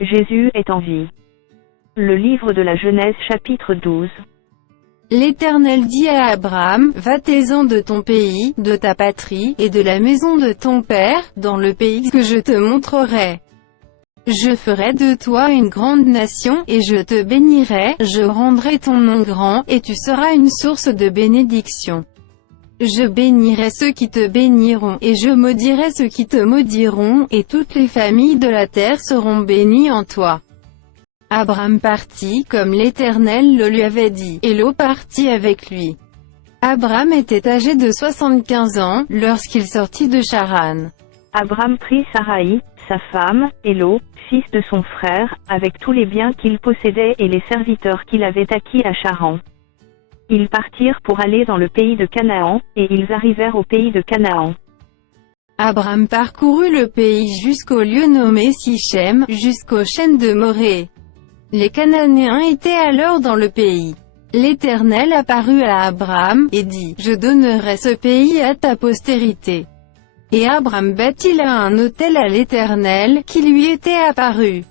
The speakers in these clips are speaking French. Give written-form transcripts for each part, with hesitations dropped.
Jésus est en vie. Le livre de la Genèse chapitre 12. L'Éternel dit à Abraham, va-t'en de ton pays, de ta patrie, et de la maison de ton père, dans le pays que je te montrerai. Je ferai de toi une grande nation, et je te bénirai, je rendrai ton nom grand, et tu seras une source de bénédiction. Je bénirai ceux qui te béniront, et je maudirai ceux qui te maudiront, et toutes les familles de la terre seront bénies en toi. Abraham partit, comme l'Éternel le lui avait dit, et Lot partit avec lui. Abraham était âgé de 75 ans, lorsqu'il sortit de Charan. Abraham prit Saraï, sa femme, et Lot, fils de son frère, avec tous les biens qu'il possédait et les serviteurs qu'il avait acquis à Charan. Ils partirent pour aller dans le pays de Canaan, et ils arrivèrent au pays de Canaan. Abraham parcourut le pays jusqu'au lieu nommé Sichem, jusqu'aux chênes de Morée. Les Cananéens étaient alors dans le pays. L'Éternel apparut à Abraham, et dit, je donnerai ce pays à ta postérité. Et Abraham bâtit là un autel à l'Éternel, qui lui était apparu.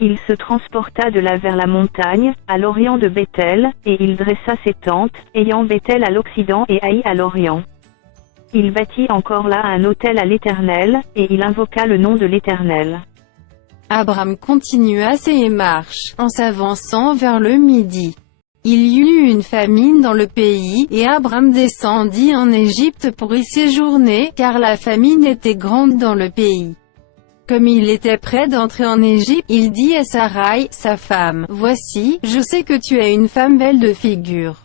Il se transporta de là vers la montagne, à l'orient de Béthel, et il dressa ses tentes, ayant Béthel à l'occident et Haï à l'orient. Il bâtit encore là un autel à l'Éternel, et il invoqua le nom de l'Éternel. Abraham continua ses marches, en s'avançant vers le midi. Il y eut une famine dans le pays, et Abraham descendit en Égypte pour y séjourner, car la famine était grande dans le pays. Comme il était près d'entrer en Égypte, il dit à Saraï, sa femme, « Voici, je sais que tu es une femme belle de figure.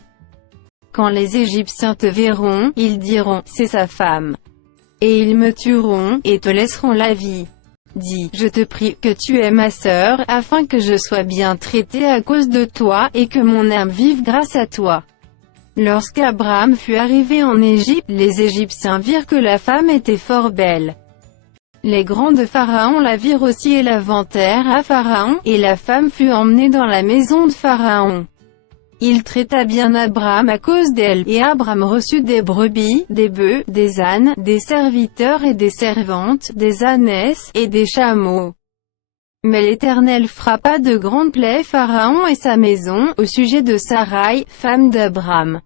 Quand les Égyptiens te verront, ils diront, c'est sa femme. Et ils me tueront, et te laisseront la vie. Dis, je te prie, que tu es ma sœur, afin que je sois bien traité à cause de toi, et que mon âme vive grâce à toi. » Lorsqu'Abraham fut arrivé en Égypte, les Égyptiens virent que la femme était fort belle. Les grands de Pharaon la virent aussi et la vantèrent à Pharaon, et la femme fut emmenée dans la maison de Pharaon. Il traita bien Abraham à cause d'elle, et Abraham reçut des brebis, des bœufs, des ânes, des serviteurs et des servantes, des ânesses, et des chameaux. Mais l'Éternel frappa de grandes plaies Pharaon et sa maison, au sujet de Saraï, femme d'Abraham.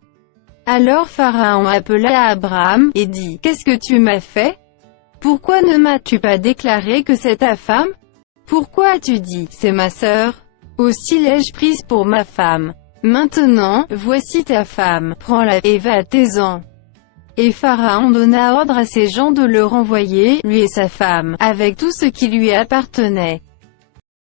Alors Pharaon appela Abraham, et dit, « Qu'est-ce que tu m'as fait? Pourquoi ne m'as-tu pas déclaré que c'est ta femme? Pourquoi as-tu dit, c'est ma sœur? Aussi l'ai-je prise pour ma femme. Maintenant, voici ta femme, prends-la, et va-t'en. » Et Pharaon donna ordre à ses gens de le renvoyer, lui et sa femme, avec tout ce qui lui appartenait.